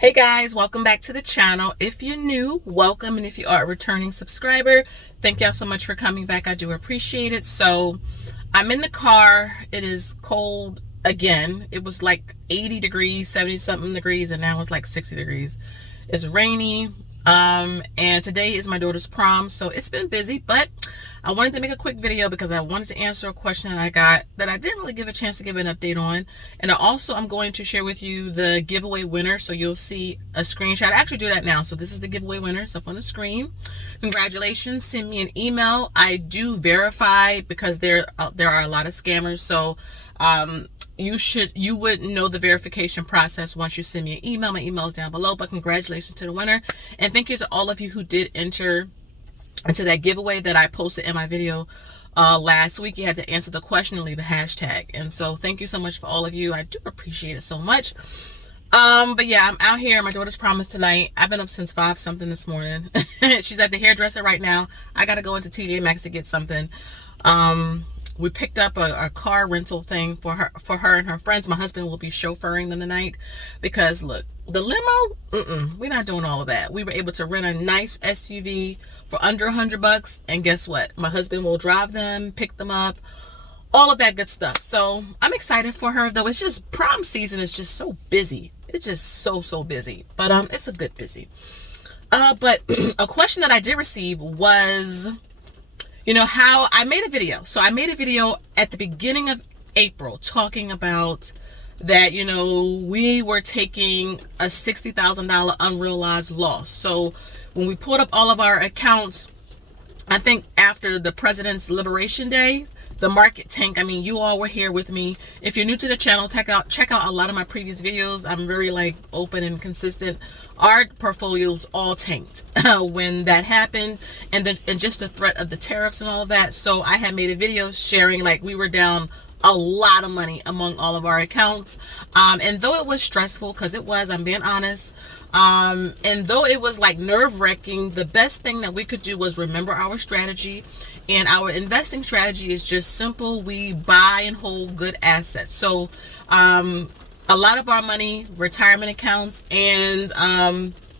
Hey guys, welcome back to the channel. If you're new, welcome, and if you are a returning subscriber, thank y'all so much for coming back. I do appreciate it. So I'm in the car. It is cold again. It was like 80 degrees, 70 something degrees, and now it's like 60 degrees. It's rainy. And today is my daughter's prom, so it's been busy, but I wanted to make a quick video because I wanted to answer a question that I got that I didn't really give a chance to give an update on. And I'm going to share with you the giveaway winner, so you'll see a screenshot. I actually do that now, so this is the giveaway winner. It's up on the screen. Congratulations. Send me an email. I do verify because there are a lot of scammers, so you would know the verification process once you send me an email. My email is down below, but congratulations to the winner. And thank you to all of you who did enter into that giveaway that I posted in my video last week. You had to answer the question and leave a hashtag. And so thank you so much for all of you. I do appreciate it so much. But yeah, I'm out here. My daughter's prom is tonight. I've been up since 5 something this morning. She's at the hairdresser right now. I got to go into TJ Maxx to get something. We picked up a car rental thing for her and her friends. My husband will be chauffeuring them tonight because look, the limo, we're not doing all of that. We were able to rent a nice SUV for under $100, and guess what? My husband will drive them, pick them up, all of that good stuff. So I'm excited for her, though. It's just prom season is just so busy. It's just so busy, but it's a good busy. But a question that I did receive was, you know, how I made a video. So I made a video at the beginning of April talking about that, you know, we were taking a $60,000 unrealized loss. So when we pulled up all of our accounts, I think after the President's Liberation Day, the market tanked. I mean, you all were here with me. If you're new to the channel, check out a lot of my previous videos. I'm very open and consistent. Our portfolios all tanked when that happened, and just the threat of the tariffs and all of that. So I had made a video sharing we were down a lot of money among all of our accounts, and though it was stressful, because it was, I'm being honest, and though it was nerve-wracking, the best thing that we could do was remember our strategy. And our investing strategy is just simple. We buy and hold good assets. So a lot of our money, retirement accounts, and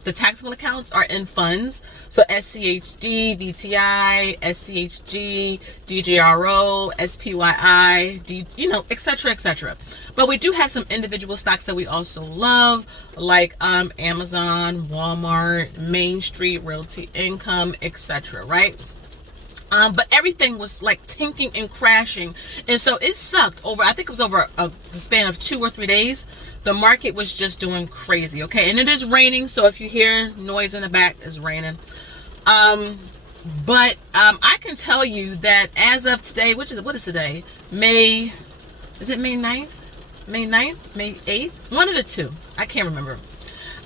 the taxable accounts are in funds. So SCHD, VTI, SCHG, DJRO, SPYI, etc., etc. But we do have some individual stocks that we also love, like Amazon, Walmart, Main Street, Realty Income, etc., right? But everything was tanking and crashing, and so it sucked over, I think it was over a span of 2 or 3 days. The market was just doing crazy. Okay, and it is raining, so if you hear noise in the back, it's raining. But I can tell you that as of today, what is today? May 9th? May 9th? May 8th? One of the two. I can't remember.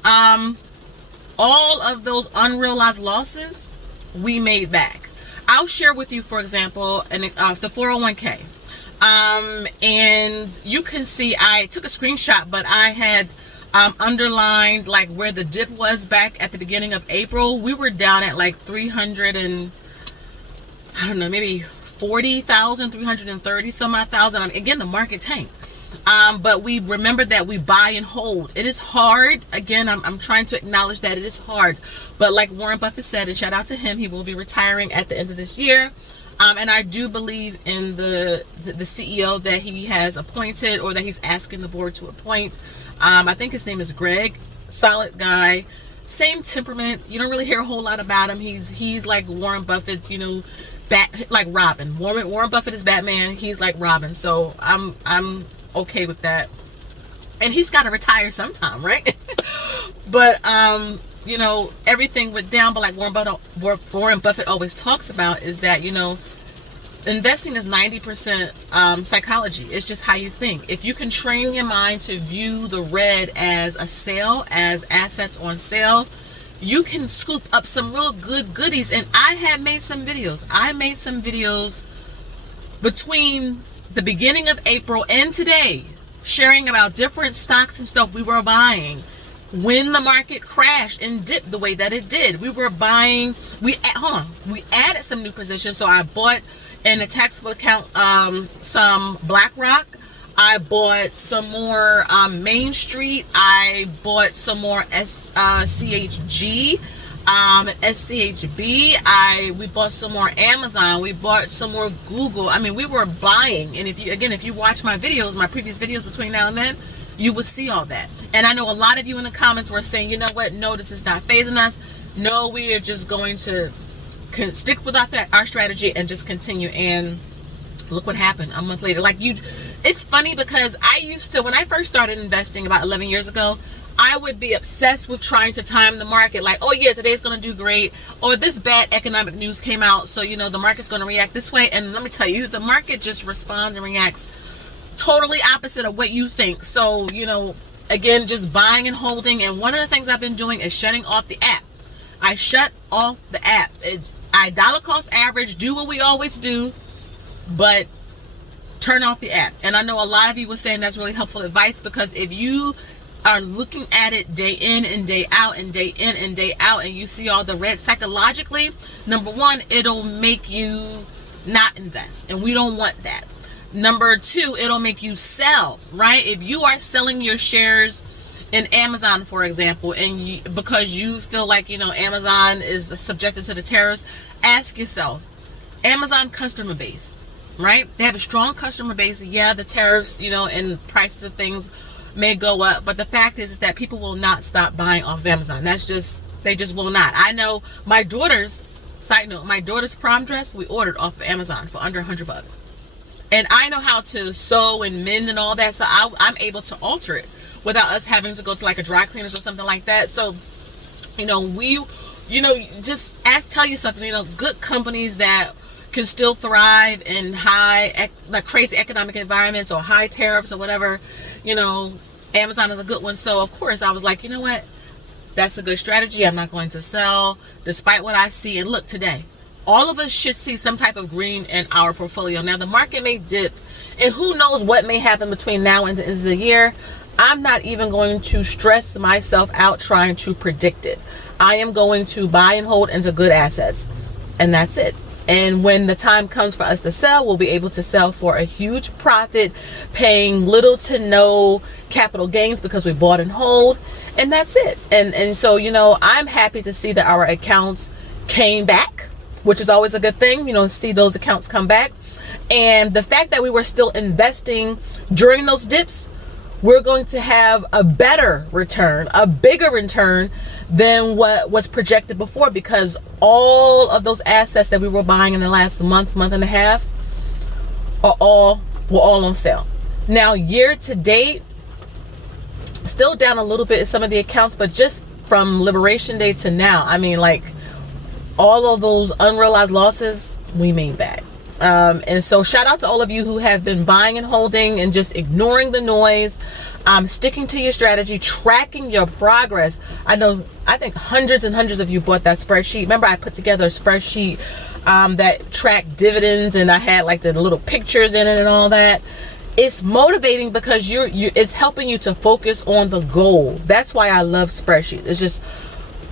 All of those unrealized losses we made back. I'll share with you, for example, the 401k. And you can see I took a screenshot, but I had underlined where the dip was back at the beginning of April. We were down at 300 and I don't know, maybe 40,000, 330 some odd thousand. Again, the market tanked. But we remember that we buy and hold. It is hard. Again, I'm trying to acknowledge that it is hard. But like Warren Buffett said, and shout out to him, he will be retiring at the end of this year. And I do believe in the CEO that he has appointed, or that he's asking the board to appoint. I think his name is Greg. Solid guy. Same temperament. You don't really hear a whole lot about him. He's like Warren Buffett's, like Robin. Warren Buffett is Batman. He's like Robin. So I'm okay with that. And he's got to retire sometime, right? But everything went down. But like Warren Buffett always talks about is that investing is 90% psychology. It's just how you think. If you can train your mind to view the red as a sale, as assets on sale, you can scoop up some real good goodies. And I have made some videos. I made some videos between the beginning of April and today, sharing about different stocks and stuff we were buying when the market crashed and dipped the way that it did. We were buying, we added some new positions. So I bought in a taxable account some BlackRock. I bought some more Main Street. I bought some more CHG, SCHB. We bought some more Amazon. We bought some more Google. I mean, we were buying. And if you watch my videos, my previous videos between now and then, you would see all that. And I know a lot of you in the comments were saying, you know what? No, this is not phasing us. No, we are just going to stick with our strategy and just continue. And look what happened a month later. It's funny because I used to, when I first started investing about 11 years ago, I would be obsessed with trying to time the market. Like, oh yeah, today's going to do great. Or this bad economic news came out, so the market's going to react this way. And let me tell you, the market just responds and reacts totally opposite of what you think. So, again, just buying and holding. And one of the things I've been doing is shutting off the app. I shut off the app. I dollar cost average, do what we always do, but turn off the app. And I know a lot of you were saying that's really helpful advice, because if you are looking at it day in and day out and day in and day out, and you see all the red, psychologically, number one, it'll make you not invest, and we don't want that. Number two, it'll make you sell, right? If you are selling your shares in Amazon, for example, and because you feel like Amazon is subjected to the tariffs, ask yourself, Amazon customer base, right? They have a strong customer base. Yeah, the tariffs, and prices of things may go up, but the fact is that people will not stop buying off of Amazon. They just will not. I know my daughter's, side note, my daughter's prom dress, we ordered off of Amazon for under $100. And I know how to sew and mend and all that, so I'm able to alter it without us having to go to like a dry cleaners or something like that. So, just tell you something, good companies that can still thrive in crazy economic environments or high tariffs or whatever, Amazon is a good one. So of course I was like, you know what, that's a good strategy. I'm not going to sell despite what I see. And look, today, all of us should see some type of green in our portfolio. Now the market may dip, and who knows what may happen between now and the end of the year. I'm not even going to stress myself out trying to predict it. I am going to buy and hold into good assets, and that's it. And when the time comes for us to sell, we'll be able to sell for a huge profit, paying little to no capital gains because we bought and hold, and that's it. And so, I'm happy to see that our accounts came back, which is always a good thing, see those accounts come back. And the fact that we were still investing during those dips, we're going to have a better return, a bigger return than what was projected before, because all of those assets that we were buying in the last month and a half were all on sale. Now, year to date, still down a little bit in some of the accounts, but just from Liberation Day to now, I mean, all of those unrealized losses we made back. And so shout out to all of you who have been buying and holding and just ignoring the noise, sticking to your strategy, tracking your progress. I think hundreds and hundreds of you bought that spreadsheet. Remember, I put together a spreadsheet that tracked dividends, and I had the little pictures in it and all that. It's motivating because it's helping you to focus on the goal. That's why I love spreadsheets. It's just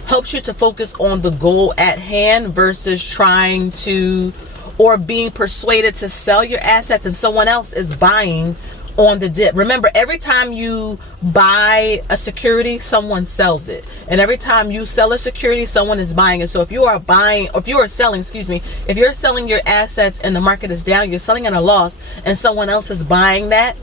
helps you to focus on the goal at hand versus trying to or being persuaded to sell your assets and someone else is buying on the dip. Remember, every time you buy a security, someone sells it. And every time you sell a security, someone is buying it. So if you are selling your assets and the market is down, you're selling at a loss and someone else is buying that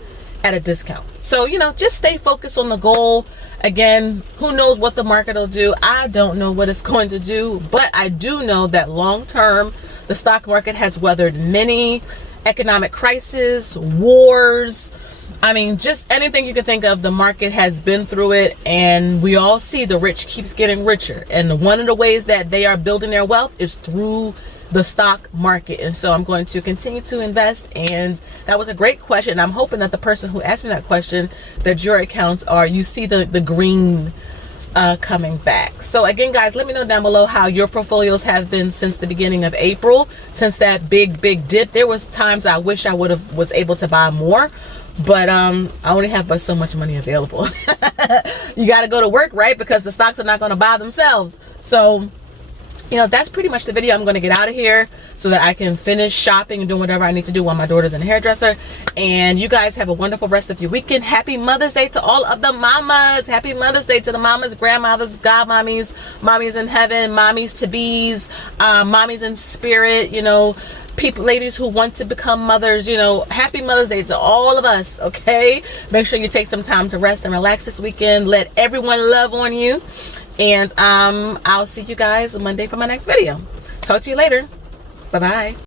at a discount. So, just stay focused on the goal. Again, who knows what the market will do? I don't know what it's going to do, but I do know that long term, the stock market has weathered many economic crises, wars. I mean, just anything you can think of, the market has been through it, and we all see the rich keeps getting richer. And one of the ways that they are building their wealth is through the stock market. And so I'm going to continue to invest. And that was a great question. I'm hoping that the person who asked me that question, that your accounts you see the green coming back. So again, guys, let me know down below how your portfolios have been since the beginning of April, since that big dip. There was times I wish I was able to buy more, but I only have but so much money available. You got to go to work, right? Because the stocks are not going to buy themselves. So you know, that's pretty much the video. I'm going to get out of here so that I can finish shopping and doing whatever I need to do while my daughter's in the hairdresser. And you guys have a wonderful rest of your weekend. Happy Mother's Day to all of the mamas. Happy Mother's Day to the mamas, grandmothers, godmommies, mommies in heaven, mommies to bees, mommies in spirit, you know, people, ladies who want to become mothers. You know, happy Mother's Day to all of us. Okay, make sure you take some time to rest and relax this weekend. Let everyone love on you. And I'll see you guys Monday for my next video. Talk to you later. Bye-bye.